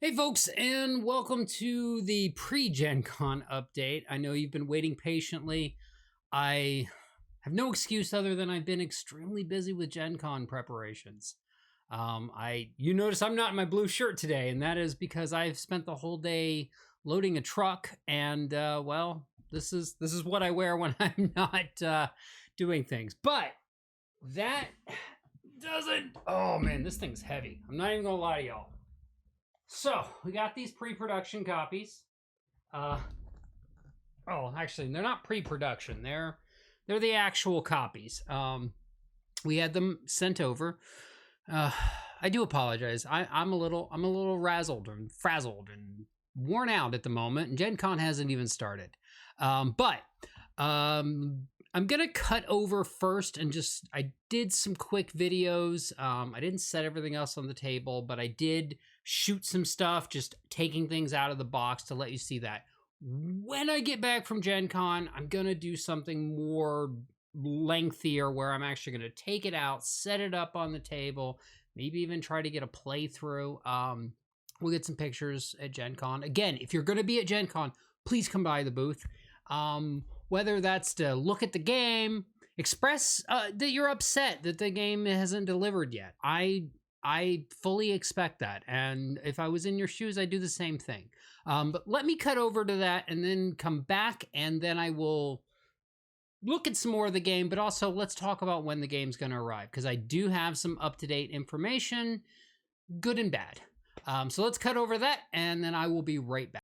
Hey folks, and welcome to the pre-Gen Con update. I know you've been waiting patiently. I have no excuse other than I've been extremely busy with Gen Con preparations. You notice I'm not in my blue shirt today, and that is because I've spent the whole day loading a truck, and well, this is what I wear when I'm not doing things. But that doesn't. Oh man, this thing's heavy. I'm not even gonna lie to y'all. So we got these pre-production copies. Uh, oh, actually, they're not pre-production. They're the actual copies. We had them sent over. Uh, I do apologize. I'm a little razzled and frazzled and worn out at the moment, and Gen Con hasn't even started. But I'm gonna cut over first and I did some quick videos. I didn't set everything else on the table, but I did shoot some stuff, just taking things out of the box to let you see that. When I get back from Gen Con, I'm gonna do something more lengthier where I'm actually gonna take it out, set it up on the table, maybe even try to get a playthrough. We'll get some pictures at Gen Con. Again, if you're gonna be at Gen Con, please come by the booth. Whether that's to look at the game, express that you're upset that the game hasn't delivered yet. I fully expect that, and if I was in your shoes, I'd do the same thing. But let me cut over to that and then come back, and then I will look at some more of the game, but also let's talk about when the game's going to arrive, because I do have some up-to-date information, good and bad. So let's cut over that, and then I will be right back.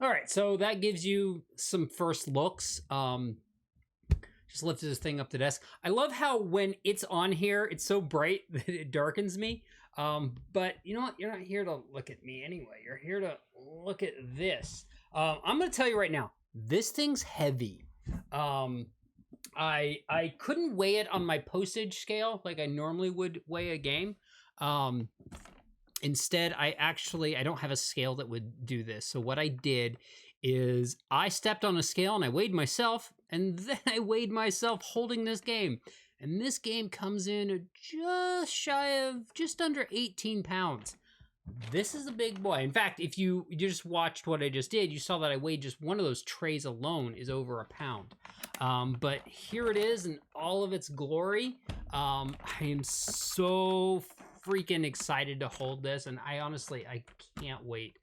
All right, so that gives you some first looks. Just lifted this thing up the desk. I love how when it's on here, it's so bright that it darkens me. But you know what? You're not here to look at me anyway. You're here to look at this. I'm gonna tell you right now, this thing's heavy. I couldn't weigh it on my postage scale like I normally would weigh a game. Instead, I don't have a scale that would do this. So what I did is I stepped on a scale and I weighed myself, and then I weighed myself holding this game. And this game comes in at just shy of just under 18 pounds. This is a big boy. In fact, if you just watched what I just did, you saw that I weighed just one of those trays alone is over a pound. But here it is in all of its glory. I am so freaking excited to hold this, and I honestly, I can't wait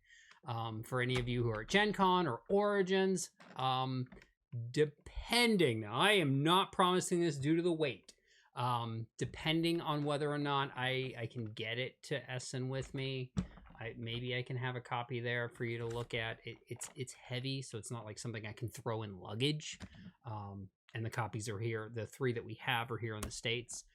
For any of you who are at Gen Con or Origins, depending, now I am not promising this due to the wait, depending on whether or not I can get it to Essen with me, maybe I can have a copy there for you to look at. It's heavy, so it's not like something I can throw in luggage. And the copies are here. The 3 that we have are here in the States.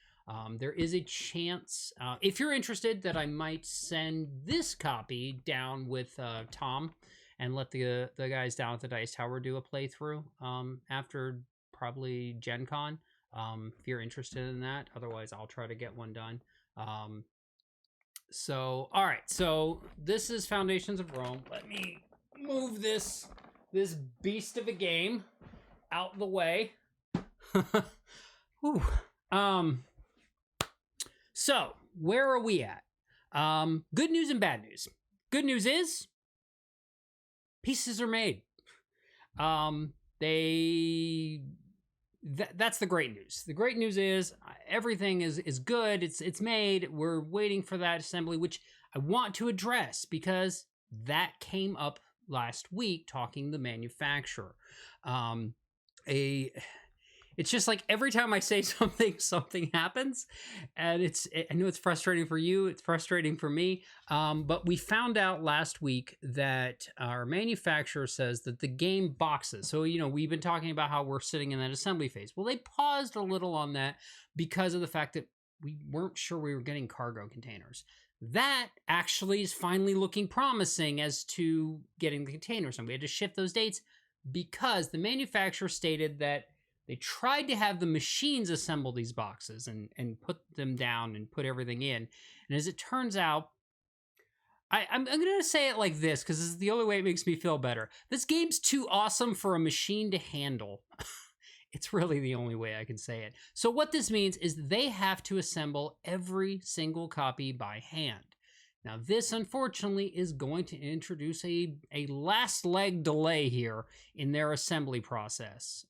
There is a chance, if you're interested, that I might send this copy down with Tom and let the guys down at the Dice Tower do a playthrough after probably Gen Con, if you're interested in that. Otherwise, I'll try to get one done. So, all right. So this is Foundations of Rome. Let me move this beast of a game out the way. Whew. So where are we at? Good news and bad news. Good news is pieces are made. That's the great news. The great news is everything is good. It's made. We're waiting for that assembly, which I want to address because that came up last week talking to the manufacturer. It's just like every time I say something happens, and I know it's frustrating for you, it's frustrating for me, but we found out last week that our manufacturer says that the game boxes, so, we've been talking about how we're sitting in that assembly phase. Well, they paused a little on that because of the fact that we weren't sure we were getting cargo containers. That actually is finally looking promising as to getting the containers, and we had to shift those dates because the manufacturer stated that they tried to have the machines assemble these boxes and put them down and put everything in. And as it turns out, I'm going to say it like this because this is the only way it makes me feel better. This game's too awesome for a machine to handle. It's really the only way I can say it. So what this means is they have to assemble every single copy by hand. Now, this, unfortunately, is going to introduce a last leg delay here in their assembly process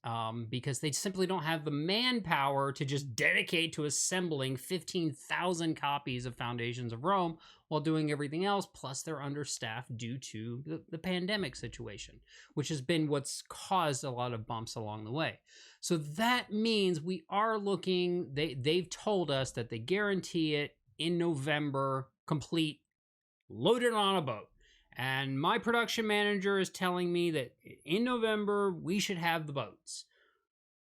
because they simply don't have the manpower to just dedicate to assembling 15,000 copies of Foundations of Rome while doing everything else, plus they're understaffed due to the pandemic situation, which has been what's caused a lot of bumps along the way. So that means we are looking, they've told us that they guarantee it in November, complete, loaded on a boat. And my production manager is telling me that in November, we should have the boats.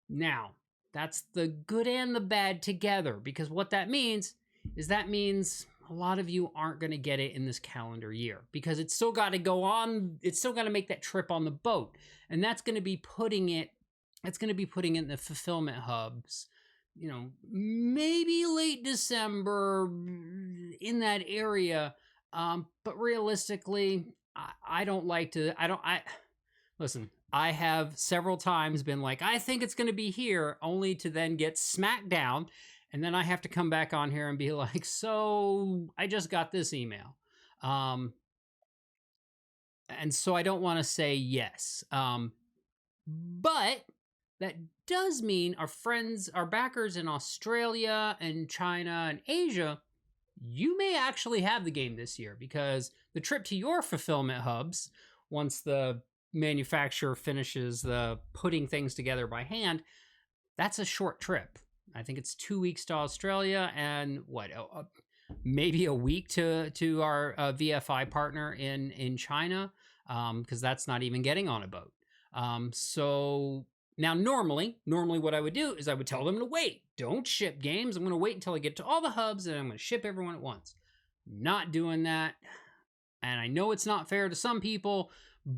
Now, that's the good and the bad together, because what that means is a lot of you aren't going to get it in this calendar year because it's still got to go on. It's still got to make that trip on the boat. And that's going to be putting it in the fulfillment hubs, maybe late December in that area. But realistically, listen, I have several times been like, I think it's going to be here, only to then get smacked down. And then I have to come back on here and be like, so I just got this email. And so I don't want to say yes. But that does mean our friends, our backers in Australia and China and Asia, you may actually have the game this year because the trip to your fulfillment hubs, once the manufacturer finishes the putting things together by hand, that's a short trip. I think it's 2 weeks to Australia and maybe a week to our VFI partner in China, because that's not even getting on a boat. So now normally what I would do is I would tell them to wait. Don't ship games. I'm going to wait until I get to all the hubs and I'm going to ship everyone at once. Not doing that. And I know it's not fair to some people,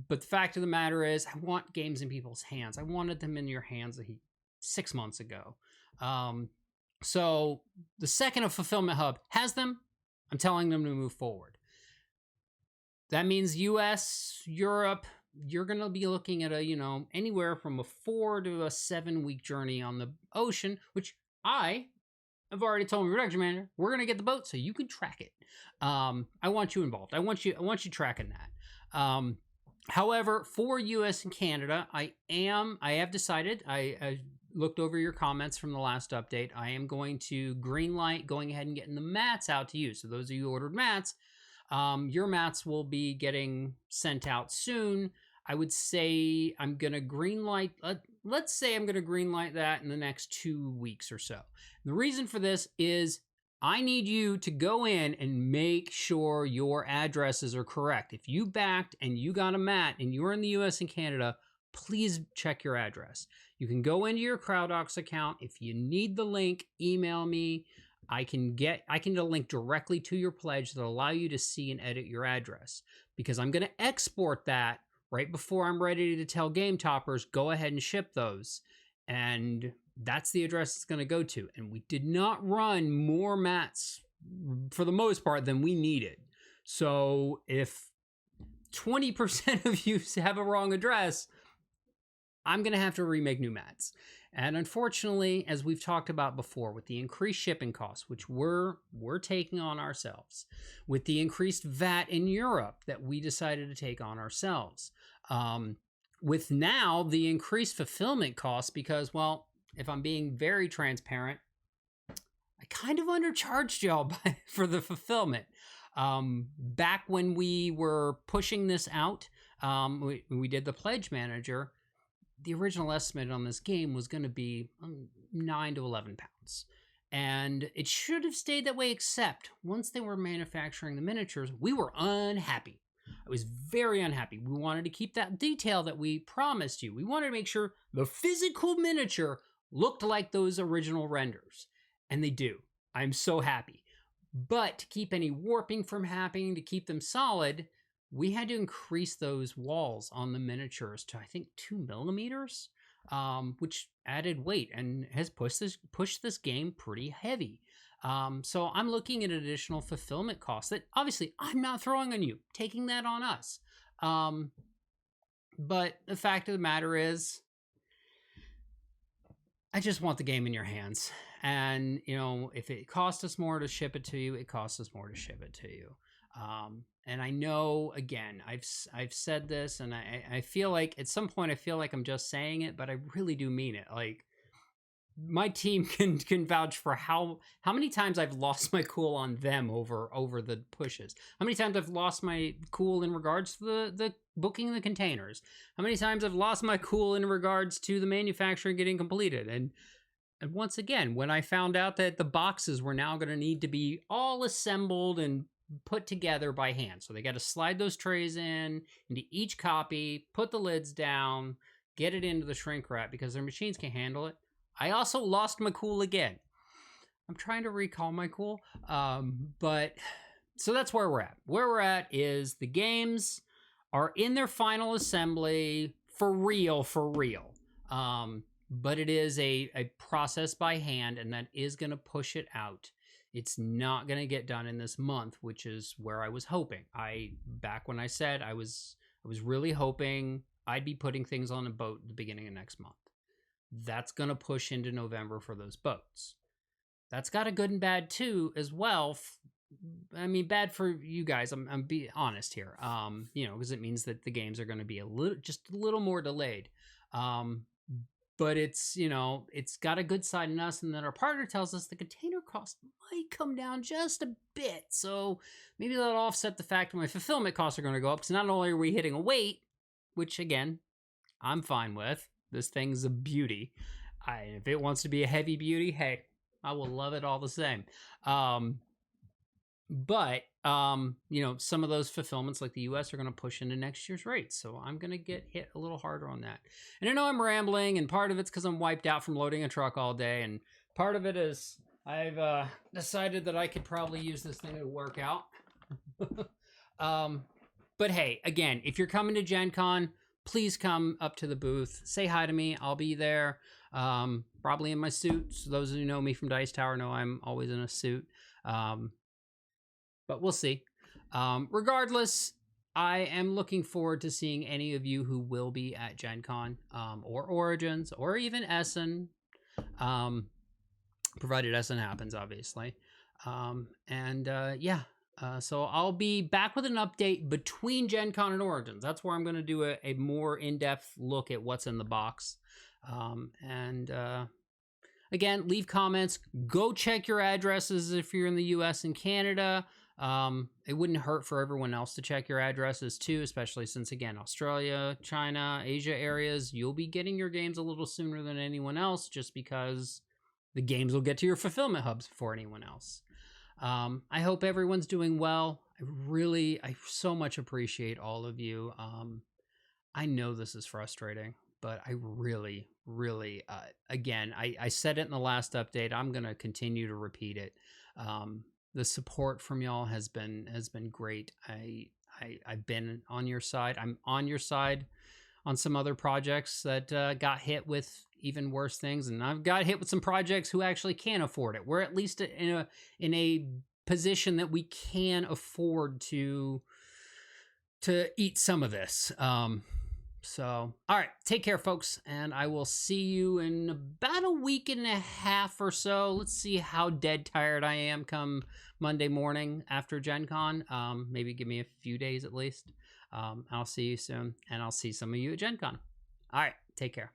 but the fact of the matter is I want games in people's hands. I wanted them in your hands 6 months ago. So the second a fulfillment hub has them, I'm telling them to move forward. That means US, Europe, you're going to be looking at anywhere from a 4 to a 7 week journey on the ocean, which I've already told my production manager, we're going to get the boat so you can track it. I want you involved. I want you tracking that. However, for US and Canada, I have decided, I looked over your comments from the last update. I am going to greenlight going ahead and getting the mats out to you. So those of you who ordered mats, Your mats will be getting sent out soon. I would say I'm going to greenlight, let's say I'm going to greenlight that in the next 2 weeks or so. And the reason for this is I need you to go in and make sure your addresses are correct. If you backed and you got a mat and you're in the US and Canada, please check your address. You can go into your CrowdOx account. If you need the link, email me. I can get a link directly to your pledge that allow you to see and edit your address, because I'm going to export that right before I'm ready to tell Game Toppers, go ahead and ship those. And that's the address it's going to go to. And we did not run more mats for the most part than we needed. So if 20% of you have a wrong address, I'm going to have to remake new mats. And unfortunately, as we've talked about before, with the increased shipping costs, which we're taking on ourselves, with the increased VAT in Europe that we decided to take on ourselves, with now the increased fulfillment costs, because, well, if I'm being very transparent, I kind of undercharged y'all for the fulfillment. Back when we were pushing this out, we did the Pledge Manager. The original estimate on this game was going to be 9 to 11 pounds. And it should have stayed that way, except once they were manufacturing the miniatures, we were unhappy. I was very unhappy. We wanted to keep that detail that we promised you. We wanted to make sure the physical miniature looked like those original renders. And they do. I'm so happy. But to keep any warping from happening, to keep them solid, we had to increase those walls on the miniatures to, I think, 2 millimeters, which added weight and has pushed this game pretty heavy. So I'm looking at additional fulfillment costs that obviously I'm not throwing on you, taking that on us. But the fact of the matter is, I just want the game in your hands. And, you know, if it costs us more to ship it to you, it costs us more to ship it to you. And I know, again, I've said this, and I feel like at some point I feel like I'm just saying it, but I really do mean it. Like, my team can vouch for how many times I've lost my cool on them over the pushes. How many times I've lost my cool in regards to the booking the containers. How many times I've lost my cool in regards to the manufacturing getting completed. And once again, when I found out that the boxes were now going to need to be all assembled and put together by hand. So they got to slide those trays into each copy, put the lids down, get it into the shrink wrap because their machines can't handle it. I also lost my cool again. I'm trying to recall my cool. But so that's where we're at. Where we're at is the games are in their final assembly for real. But it is a process by hand, and that is going to push it out. It's not going to get done in this month, which is where I was hoping. Back when I said I was really hoping I'd be putting things on a boat at the beginning of next month. That's going to push into November for those boats. That's got a good and bad too as well. I mean, bad for you guys. I'm being honest here. You know, because it means that the games are going to be just a little more delayed. But it's, you know, it's got a good side in us, and then our partner tells us the container cost might come down just a bit. So maybe that'll offset the fact that my fulfillment costs are going to go up, because not only are we hitting a weight, which again, I'm fine with. This thing's a beauty. If it wants to be a heavy beauty, hey, I will love it all the same. But you know, some of those fulfillments like the US are going to push into next year's rates. So I'm going to get hit a little harder on that. And I know I'm rambling, and part of it's because I'm wiped out from loading a truck all day. And part of it is I've decided that I could probably use this thing to work out. But hey, again, if you're coming to Gen Con, please come up to the booth. Say hi to me. I'll be there. Probably in my suit. So those who know me from Dice Tower know I'm always in a suit. But we'll see. Regardless, I am looking forward to seeing any of you who will be at Gen Con, or Origins, or even Essen, provided Essen happens, obviously. So I'll be back with an update between Gen Con and Origins. That's where I'm going to do a more in-depth look at what's in the box. Again, leave comments. Go check your addresses if you're in the US and Canada. It wouldn't hurt for everyone else to check your addresses too, especially since, again, Australia, China, Asia areas, you'll be getting your games a little sooner than anyone else just because the games will get to your fulfillment hubs before anyone else. I hope everyone's doing well. I so much appreciate all of you. I know this is frustrating, but I really, really, again, I said it in the last update. I'm going to continue to repeat it. The support from y'all has been great. I've been on your side. I'm on your side on some other projects that got hit with even worse things, and I've got hit with some projects who actually can't afford it. We're at least in a position that we can afford to eat some of this. So, all right, take care, folks, and I will see you in about a week and a half or so. Let's see how dead tired I am come Monday morning after Gen Con. Maybe give me a few days at least. I'll see you soon, and I'll see some of you at Gen Con. All right, take care.